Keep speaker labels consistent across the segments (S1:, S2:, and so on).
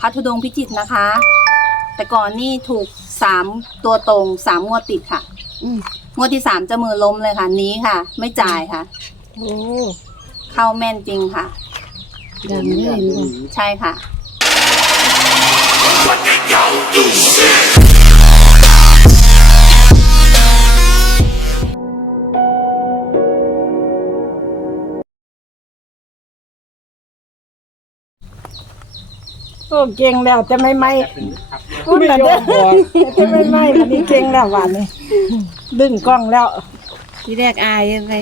S1: ระธุดงค์พิจิตรนะคะ แต่ก่อนนี่ถูก3ตัวตรง3 งวดติดค่ะงวดที่3จะมือล้มเลยค่ะนี้ค่ะ ไม่จ่ายค่ะ
S2: โอ้
S1: เข้าแม่นจริงค่ะ
S2: ดังเลยบ่
S1: ใช่ค่ะ
S2: โอ้เก่งแล้วจะไม่พูดแล้วเด้อจะไม่วันนี้เก่งแล้ววันนี้ดึงกล้องแล้ว
S3: ที่แรกอายยังไง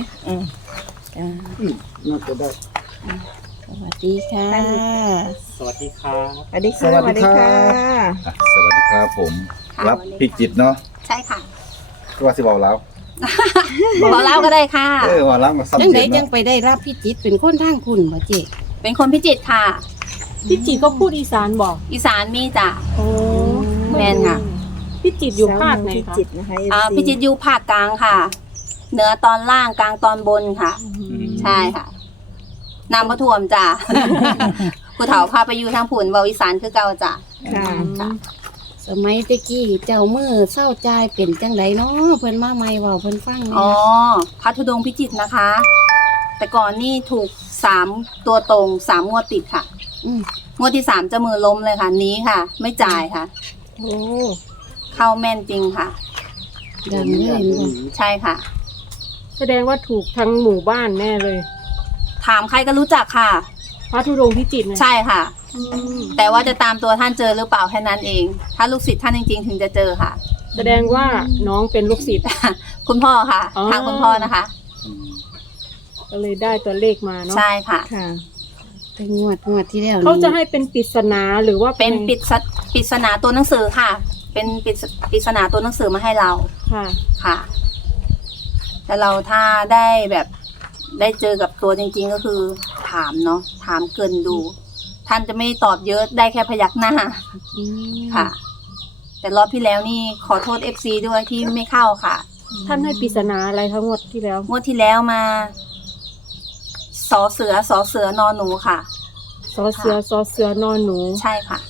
S2: น่าจะได้
S3: สวัสดีค่ะ
S4: สวัสดีครับ
S2: สวัสดีค่ะสวัสดีค่ะ
S5: สวัสดีครับผม
S1: ค่ะ
S5: รับ
S1: สวัสดีค่ะ
S5: พิจิตรเนาะ
S1: ใช่ค่ะ
S5: ก็ว่าสิบอกแล้ว
S1: บอกเล่าก็ได้ค่ะ
S5: ว่ารับมาซับ
S3: จัง
S5: เสี
S3: ได
S5: ยง
S3: จัง
S5: เนาะ
S3: ไปได้รับพิจิตรเป็นคนทางคุณบ่เจ๊
S1: เป็นคนพิจิตรค่ะ
S2: พี่จีก็พูดอีสานบอก
S1: อีสานมีจ้ะ
S2: โอ้
S1: แม่นค่ะ
S2: พี่จิตอยู่ภาคไหนคะ
S1: พิจิตรอยู่ภาคกลางค่ะเหนือตอนล่างกลางตอนบนค่ะ ใช่ค่ะนำมาถ่วมจ้ะ ผู้เฒ่าพาไปอยู่ทางผุนเว้าอีสานคือเก่าจ้ะ
S2: ค่ะ
S3: สมัยตะกี้เจ้ามือเศร้าใจายเป็นจังไดเนาะเพิ่นมาใหม่เว้าเพิ่นฟังแหน่
S1: อ๋อพระธุดงค์พิจิตรนะคะ แต่ก่อนนี่ถูก3ตัวตรง3 งวดติดค่ะ
S3: ม
S1: งวดที่3จะมือล้มเลยค่ะนี้ค่ะ ไม่จ่ายค่ะ
S2: โอ้
S1: เข้าแม่นจริงค่ะ
S3: ดังเลยบ่
S1: ใช่ค่ะ
S6: แสดงว่าถูกทั้งหมู่บ้านแน่เลย
S1: ถามใครก็รู้จักค่ะ
S6: พระธุดงค์พิจิตรนะ
S1: ใช่ค่ะ
S6: อืม
S1: แต่ว่าจะตามตัวท่านเจอหรือเปล่าแค่นั้นเอง ถ้าลูกศิษย์ท่านจริงๆถึงจะเจอค่ะ
S6: แสดงว่าน้องเป็นลูกศิษย์
S1: คุณพ่อค่ะ
S6: อ๋อ
S1: ทางคุณพ่อนะคะ
S6: ก็เลยได้ตัวเลขมาเนาะ
S1: ใช่ค่ะ
S2: ค่ะ
S3: แต่งวดที่แล้ว
S6: เขาจะให้เป็นปริศนาหรือว่า
S1: เป็นปริศนาตัวหนังสือค่ะ เป็นปริศนาตัวหนังสือมาให้เรา
S6: ค่ะ
S1: ค่ะ แต่เราถ้าได้แบบได้เจอกับตัวจริงๆก็คือถามเนาะถามเกินดู ท่านจะไม่ตอบเยอะได้แค่พยักหน้า
S3: อืม
S1: ค่ะ แต่รอบที่แล้วนี่ขอโทษ FC ด้วยที่ไม่เข้าค่ะ
S6: ท่านให้ปริศนาอะไรทั้งหมดที่แล้ว
S1: งวดที่แล้วมาสอเสือนอนหนูค่ะ
S6: ซอเสือนอนหนู
S1: ใช่ค่ะ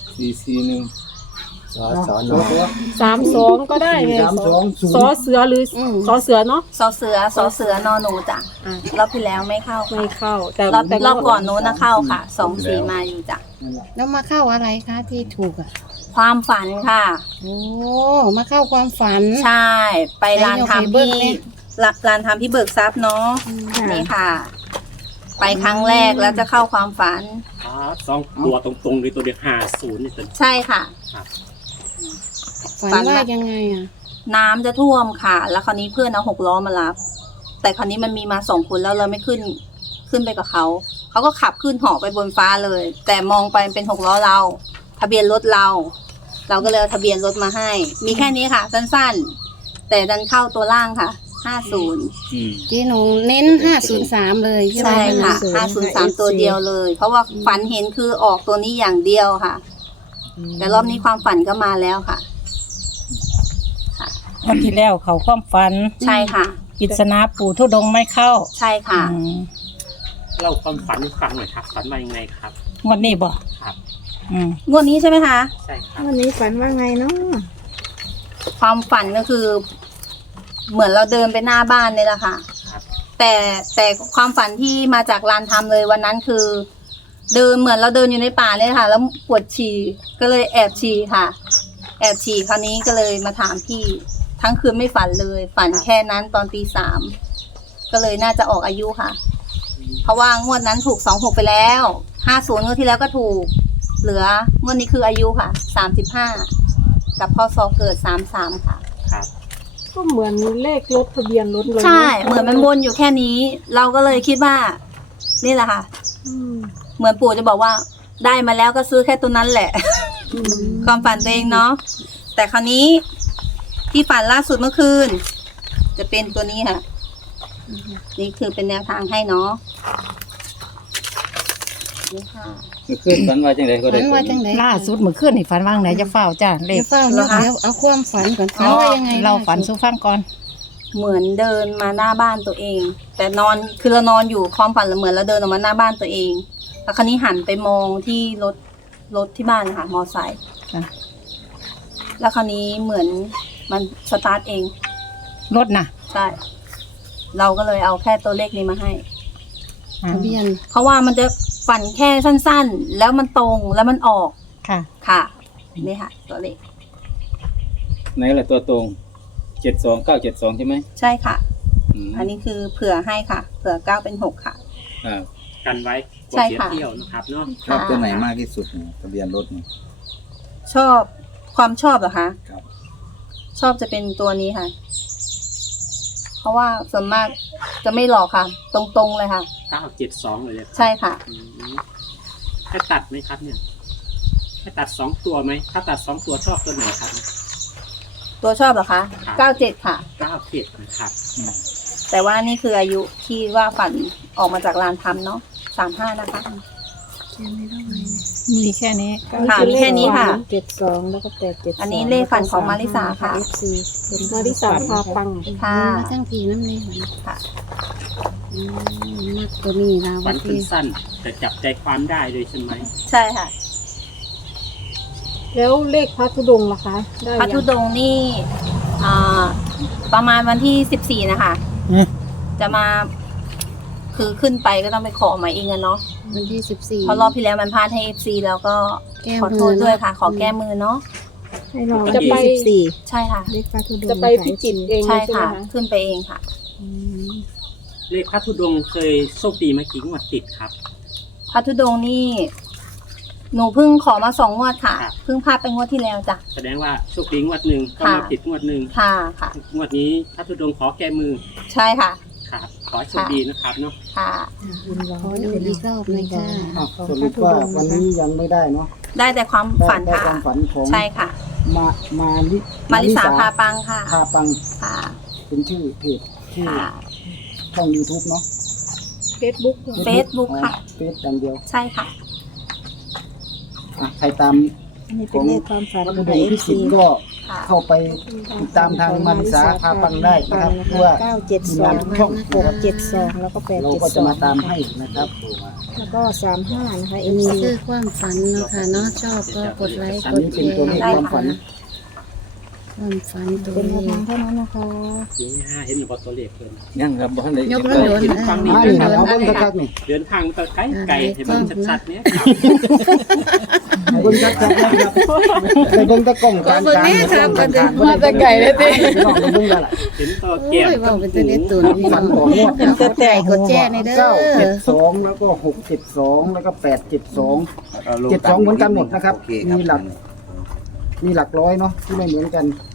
S6: 32ก็ได้ไงซอเสือหรือซอเสือเนาะ
S1: สอเสือนอนหนูจ้ะ
S6: อ่าร
S1: อบที่แล้วไม่เข้า
S6: ไม่เข้า แต่
S1: รอบก่อนโน้นนะเข้าค่ะ2-4มาอยู่จ้ะ
S3: แล้วมาเข้าอะไรคะที่ถูกอ่ะ
S1: ความฝันค่ะ
S3: โอ้มาเข้าความฝัน
S1: ใช่ ไปลานทำ
S3: เบิ่
S1: ที่
S3: งเนี่ย
S1: ลานทำที่เบิกทรัพย์เนาะ
S2: ค่ะ
S1: นี่ค่ะ ไปครั้งแรกแล้วจะเข้าความฝัน
S4: 2 ตัวตรงๆเลยตัวเดียว50นี่ตัว
S1: ใช่ค่ะ
S3: ฝันว่ายังไงอ่ะ
S1: น้ำจะท่วมค่ะ แล้วคราวนี้เพื่อนเอา6 ล้อมารับ แต่คราวนี้มันมีมา2 คนแล้วเราไม่ขึ้นไปกับเขาก็ขับขึ้นหอไปบนฟ้าเลย แต่มองไปเป็น6 ล้อเรา ทะเบียนรถเราก็เลยเอาทะเบียนรถมาให้ มีแค่นี้ค่ะ สั้นๆ แต่ดันเข้าตัวล่างค่ะ50
S3: เจ๊หนูเน้น503เลยใช่ไหม
S1: ใช่ค่ะ
S3: 503
S1: 503ตัวเดียวเลย เพราะว่าฝันเห็นคือออกตัวนี้อย่างเดียวค่ะ แต่รอบนี้ความฝันก็มาแล้วค่ะ
S2: วันที่แล้วเขาความฝัน
S1: ใช่ค่ะ
S2: ปริศนาปู่ธุดงค์ไม่เข้า
S1: ใช่ค่ะ
S4: เล่าความฝันให้ฟังหน่อยครับ ฝันมายังไงครับ
S2: งวันนี้บ่
S4: ครับ
S1: งวดนี้ใช่ไหมคะ
S4: ใช่ครับ
S2: วันนี้ฝันว่าไงเนาะ
S1: ความฝันก็คือ เหมือนเราเดินไปหน้าบ้านนี่แหละค่ะ
S4: ครับ
S1: แต่ความฝันที่มาจากลานทำเลยวันนั้นคือ เดินเหมือนเราเดินอยู่ในป่าเลยค่ะ แล้วปวดฉี่ก็เลยแอบฉี่ค่ะ แอบฉี่คราวนี้ก็เลยมาถามพี่ ทั้งคืนไม่ฝันเลย ฝันแค่นั้นตอน3:00ก็เลยน่าจะออกอายุค่ะ เพราะว่างวดนั้นถูก26ไปแล้ว50งวดที่แล้วก็ถูก เหลืองวดนี้คืออายุค่ะ35กับพศเกิด33ค่ะ
S4: ครับ
S6: ก็เหมือนเลขรถทะเบียนรถเลย
S1: ใช่
S6: เนาะ
S1: เหมือนมันวนอยู่แค่นี้ เราก็เลยคิดว่า นี่แหละค่ะ
S6: อืม
S1: เหมือนปู่จะบอกว่าได้มาแล้วก็ซื้อแค่ตัวนั้นแหละ ความฝันตัวเองเนาะแต่คราวนี้ที่ฝันล่าสุดเมื่อคืน จะเป็นตัวนี้ค่ะ นี่คือเป็นแนวทางให้เนาะนี่ค่ะ
S5: คือฝันว่าจังไดก็ได้
S3: ฝันว่าจังได
S2: ล่าสุดเมื่อคืนนี่ฝันว่าไงจะเฝ้าจ้าเล
S3: เดี๋
S2: ข
S3: ยวเฝ้าเดี๋ยวเอาความฝันก่อนฝันว่ายังไง
S2: เราฝันสู้ฟังก่อน
S1: เหมือนเดินมาหน้าบ้านตัวเอง แต่นอนคือเรานอนอยู่ความฝันเหมือนเราเดินออกมาหน้าบ้านตัวเองแล้วคราวนี้หันไปมองที่รถรถที่บ้านค่ะ มอไซค์
S2: ค่ะ
S1: แล้วคราวนี้เหมือนมันสตาร์ทเอง
S2: รถน่ะ
S1: ใช่ เราก็เลยเอาแค่ตัวเลขนี้มาให้
S3: ทะเบียน
S1: เพราะว่ามันจะฝันแค่สั้นๆ แล้วมันตรงแล้วมันออก
S2: ค่ะ
S1: ค่ะนี่ค่ะ ตัวเลข
S5: ไหนล่ะตัวตรง72972ใช่ไหม
S1: ใช่ค่ะ
S5: ม
S1: อันนี้คือเผื่อให้ค่ะ เผื่อ9เป็น6ค่ะ
S5: ครับ
S4: กันไว้กลัว
S1: ใช่
S4: เสีย
S1: ค่ะ
S4: เที่ยวนะครับเนาะ
S5: ชอบตัวไหนมากที่สุดเนี่ยทะเบียนรถนี่
S1: ชอบความชอบเหรอคะ
S5: ครับ
S1: ชอบจะเป็นตัวนี้ค่ะ เพราะว่าส่วนมากจะไม่หลอกค่ะ ตรงๆเลยค่ะ
S4: 972เลยครับ
S1: ใช่ค่ะ
S4: อืมให้ตัดไหมครับเนี่ยให้ตัด2ตัวไหมถ้าตัด2ตัวชอบตัวไหนครับ
S1: ตัวชอบเหรอคะ
S4: ครับ
S1: 97ค่ะ
S4: 97นะครับ
S1: แต่ว่านี่คืออายุที่ว่าฝันออกมาจากลานทำเนาะ35นะคะ
S2: มีแค่นี้
S1: ค่ะมีแค่นี้ค่ะ
S6: 72แล้วก็872
S1: อันนี้เลขฝันของมาริสาค่ะ
S6: FC เป็นมาริสาพาปัง
S1: ค่ะ
S3: มาทั้งผีน้ำเลย
S1: ค่ะ
S3: มักตัวนี้นะ
S4: ฝั
S3: วัน นที่
S4: สั้นๆแต่จับใจความได้เลยใช่ไหม
S1: ใช่ค่ะ
S6: แล้วเลขพระธุดงค์ล่ะคะ ได้
S1: พระธุดงค์นี่อ่าประมาณวันที่14นะคะ จะมา คือขึ้นไปก็ต้องไปขอมาเองอะเนาะ
S3: วันที่14
S1: เพราะรอบที่แล้วมันพลาดให้ FC แล้วก็
S3: แก้
S1: ขอโทษด้วยค่ะ ขอแก้มือเนาะ
S6: ให้เราจะไป
S1: ใช่ค่ะ
S6: เลขพระธุดงค์จะไปพิจิตรเอง
S1: ใช่
S6: ใช่ไหม
S1: ค่ะ
S6: คะ
S1: ขึ้นไปเองค่ะ
S4: เลขพระธุดงค์เคยโชคดีมากี่งวดติดครับ
S1: พระธุดงค์นี่ หนูเพิ่งขอมา2 งวดค่ะ
S4: ครับ
S1: เพิ่งพลาดไปงวดที่แล้วจ้ะ
S4: แสดงว่าโชคดีงวดหนึ่งก็มา
S1: ค่ะ
S4: ติดงวดหนึ่ง
S1: ค่ะค่ะ
S4: งวดนี้พระธุดงค์ขอแก้มือ
S1: ใช่ค่ะ
S4: ครับขอให้โชคดีนะครับเนาะ
S1: ค่ะ
S3: ขอดูอีกรอบหน่อยค่ะ
S7: สรุปว่าวันนี้ยังไม่ได้เนาะ
S1: ได้แต่ความฝัน
S7: ได้
S1: ค่ะ
S7: ความฝันของ
S1: ใช่ค่ะ
S7: มาริ
S1: มาริสาพาปังค่ะ
S7: พาปัง
S1: ค่ะ
S7: เป็นชื่อเพจชื่อ
S1: ค่ะ
S7: ช่อง YouTube เนาะ
S6: Facebook
S1: Facebook ค่ะ
S7: เฟซอย่างเดียว
S1: ใช่ค่ะ
S7: ใครตาม
S2: อันนี้เป็นเลขความฝัน
S7: พระ
S2: ข
S7: ธุ
S2: อง
S7: ดงค์พิสิทธิ์ก็
S1: ค่ะ
S7: เข้าไปติดตามทางมาริสาพาปังได้นะครับเพราะว่าทีมงานทุกช่อง
S2: 672แล้วก็
S7: เราก็จะมาตาม
S2: 872
S7: ให้นะครับ
S2: แล้วก็35นะคะ
S3: อันนี้
S2: FC
S3: คือความฝันเนาะค่ะเนาะชอบก็กดไลค์
S7: อัน
S3: กด
S7: นี้
S3: แช
S7: เป็นตัวเลข
S3: ร์
S7: ความฝัน
S3: ความฝันตัว
S2: เป็น
S3: เล
S2: แนว
S3: ข
S2: ทางเท่านั้นนะคะ
S4: เสียงห้าเห็นหรือเปล่าตัวเลขเพิ่น
S5: ยังครับบ่ทันได้
S3: ยกรถยนต์
S4: ฟัง
S7: นี่
S4: นี่
S7: นะ
S4: นะ
S7: เอาเบิ้งคักๆนี่
S4: เดินทางมาไกลไกลๆให้มันชัดๆเนี่ยครับ
S7: เอาเบิ้งคักๆนะครับไปเบิ้งตะกล้องกลาง
S3: เบิ่งแน่ครับ
S7: กลาง
S3: มาแต่ไกลเลยติ
S7: ลองไปเบิ้งได้ล่ะ
S4: เห็นตัว
S3: โอ้
S4: แก้ม
S3: ยว่าเป็นตัวเล็กตัวนี้
S7: ฝันต่องวด
S3: เป็นตัวแต่กดแชร์ในเด้อ
S7: 972แล้วก็672แล้วก็872 72เหมือนกันหมดนะครับมีหลักร้อยเนาะที่ไม่เหมือนกัน